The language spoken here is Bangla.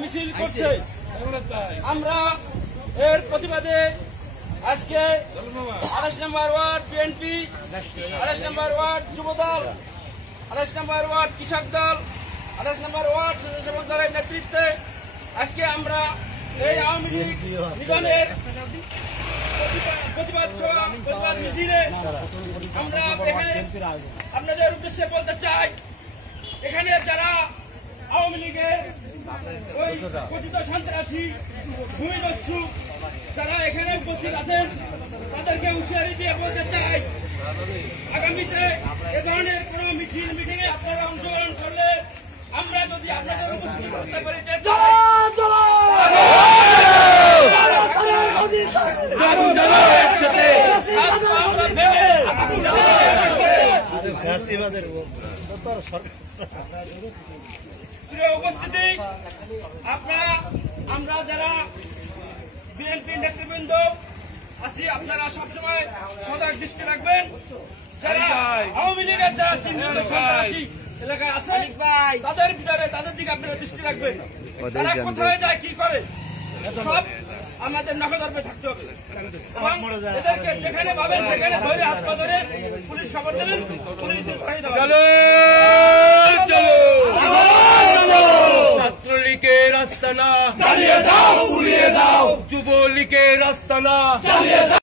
মিছিল করছে। আমরা এর প্রতিবাদে আজকে 28 নম্বর ওয়ার্ড বিএনপি, 28 নম্বর ওয়ার্ড যুবদল, 28 নম্বর ওয়ার্ড কৃষক দল, 28 নম্বর ওয়ার্ড স্বেচ্ছাসেবক দলের নেতৃত্বে আজকে আমরা এই আওয়ামী লীগ নিধনের প্রতিবাদ সভা, প্রতিবাদ মিছিলে আমরা এখানে আপনাদের উদ্দেশ্যে বলতে চাই, এখানে যারা আওয়ামী লীগের ওই কথিত সন্ত্রাসী ভূমিদস্যু যারা এখানে উপস্থিত আছেন তাদেরকে হুঁশিয়ারি দিয়ে বলতে চাই, আগামীতে এ ধরনের কোন মিছিল মিটিং এ আপনারা অংশগ্রহণ করলে আমরা যদি আপনাদের উপস্থিত করতে পারি উপস্থিতি আপনারা আমরা যারা বিএনপি নেতৃবৃন্দ আছি আপনারা সবসময় সজাগ দৃষ্টি রাখবেন। যারা আওয়ামী লীগের যারা চিহ্নিত সন্ত্রাসী এলাকায় আছে তাদের ভিতরে তাদের দিকে আপনারা দৃষ্টি রাখবেন। তারা কোথায় যায় কি করে সব আমাদের নজরদারিতে থাকতে হবে এবং এদেরকে যেখানে পাবেন সেখানে ধরে হাত পা ধরে পুলিশ খবর দেবেন, পুলিশ ধরে দেবেন। ছাত্রলীগের আস্তানা জ্বালিয়ে দাও, পুড়িয়ে দাও, যুবলীগের আস্তানা জ্বালিয়ে দাও।